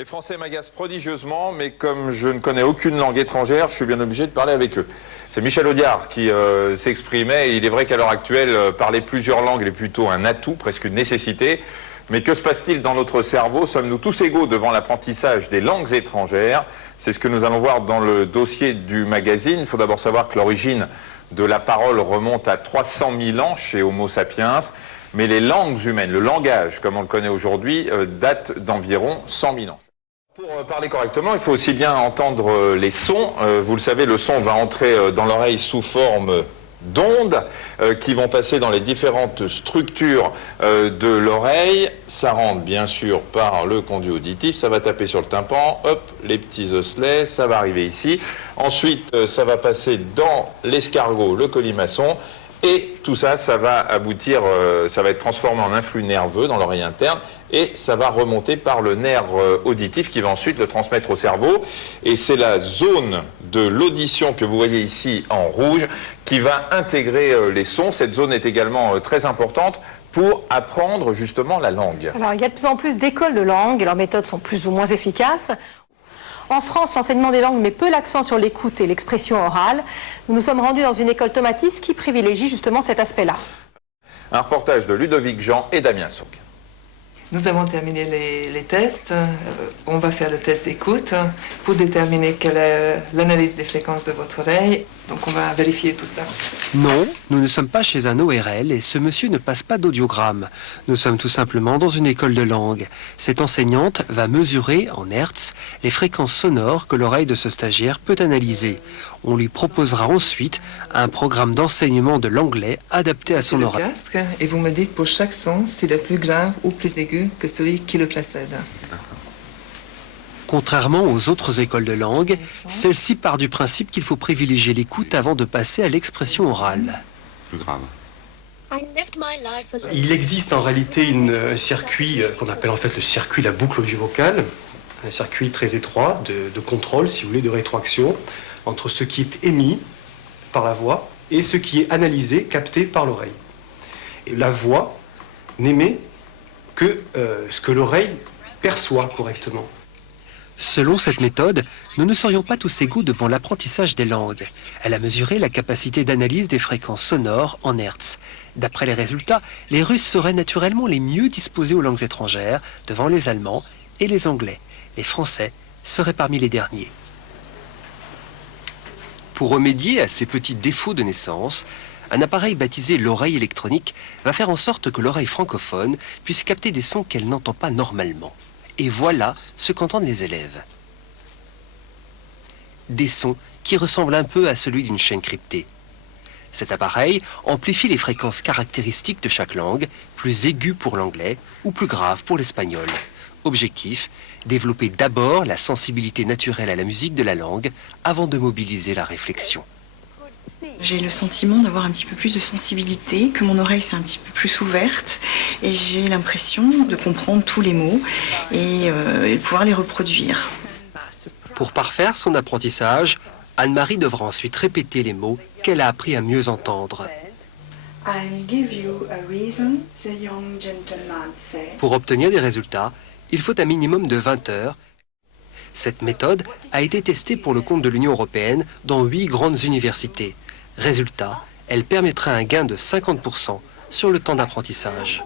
Les Français m'agacent prodigieusement, mais comme je ne connais aucune langue étrangère, je suis bien obligé de parler avec eux. C'est Michel Audiard qui s'exprimait, et il est vrai qu'à l'heure actuelle, parler plusieurs langues est plutôt un atout, presque une nécessité. Mais que se passe-t-il dans notre cerveau? Sommes-nous tous égaux devant l'apprentissage des langues étrangères? C'est ce que nous allons voir dans le dossier du magazine. Il faut d'abord savoir que l'origine de la parole remonte à 300 000 ans chez Homo sapiens. Mais les langues humaines, le langage, comme on le connaît aujourd'hui, date d'environ 100 000 ans. Pour parler correctement, il faut aussi bien entendre les sons. Vous le savez, le son va entrer dans l'oreille sous forme d'ondes qui vont passer dans les différentes structures de l'oreille. Ça rentre bien sûr par le conduit auditif, ça va taper sur le tympan, hop, les petits osselets, ça va arriver ici. Ensuite, ça va passer dans l'escargot, le colimaçon. Et tout ça, ça va aboutir, ça va être transformé en influx nerveux dans l'oreille interne et ça va remonter par le nerf auditif qui va ensuite le transmettre au cerveau. Et c'est la zone de l'audition que vous voyez ici en rouge qui va intégrer les sons. Cette zone est également très importante pour apprendre justement la langue. Alors, il y a de plus en plus d'écoles de langue et leurs méthodes sont plus ou moins efficaces. En France, l'enseignement des langues met peu l'accent sur l'écoute et l'expression orale. Nous nous sommes rendus dans une école Tomatis qui privilégie justement cet aspect-là. Un reportage de Ludovic Jean et Damien Soc. Nous avons terminé les tests. On va faire le test d'écoute pour déterminer quelle est l'analyse des fréquences de votre oreille. Donc on va vérifier tout ça. Non, nous ne sommes pas chez un ORL et ce monsieur ne passe pas d'audiogramme. Nous sommes tout simplement dans une école de langue. Cette enseignante va mesurer en hertz les fréquences sonores que l'oreille de ce stagiaire peut analyser. On lui proposera ensuite un programme d'enseignement de l'anglais adapté à son oreille. Casque et vous me dites pour chaque son s'il est plus grave ou plus aigu que celui qui le précède. Contrairement aux autres écoles de langue, celle-ci part du principe qu'il faut privilégier l'écoute avant de passer à l'expression orale. Plus grave. Il existe en réalité un circuit qu'on appelle en fait le circuit de la boucle audio-vocale, un circuit très étroit de contrôle, si vous voulez, de rétroaction, entre ce qui est émis par la voix et ce qui est analysé, capté par l'oreille. Et la voix n'émet que ce que l'oreille perçoit correctement. Selon cette méthode, nous ne serions pas tous égaux devant l'apprentissage des langues. Elle a mesuré la capacité d'analyse des fréquences sonores en hertz. D'après les résultats, les Russes seraient naturellement les mieux disposés aux langues étrangères devant les Allemands et les Anglais. Les Français seraient parmi les derniers. Pour remédier à ces petits défauts de naissance, un appareil baptisé l'oreille électronique va faire en sorte que l'oreille francophone puisse capter des sons qu'elle n'entend pas normalement. Et voilà ce qu'entendent les élèves. Des sons qui ressemblent un peu à celui d'une chaîne cryptée. Cet appareil amplifie les fréquences caractéristiques de chaque langue, plus aiguës pour l'anglais ou plus graves pour l'espagnol. Objectif, développer d'abord la sensibilité naturelle à la musique de la langue avant de mobiliser la réflexion. J'ai le sentiment d'avoir un petit peu plus de sensibilité, que mon oreille s'est un petit peu plus ouverte et j'ai l'impression de comprendre tous les mots et de pouvoir les reproduire. Pour parfaire son apprentissage, Anne-Marie devra ensuite répéter les mots qu'elle a appris à mieux entendre. Pour obtenir des résultats, il faut un minimum de 20 heures. Cette méthode a été testée pour le compte de l'Union européenne dans 8 grandes universités. Résultat, elle permettra un gain de 50% sur le temps d'apprentissage.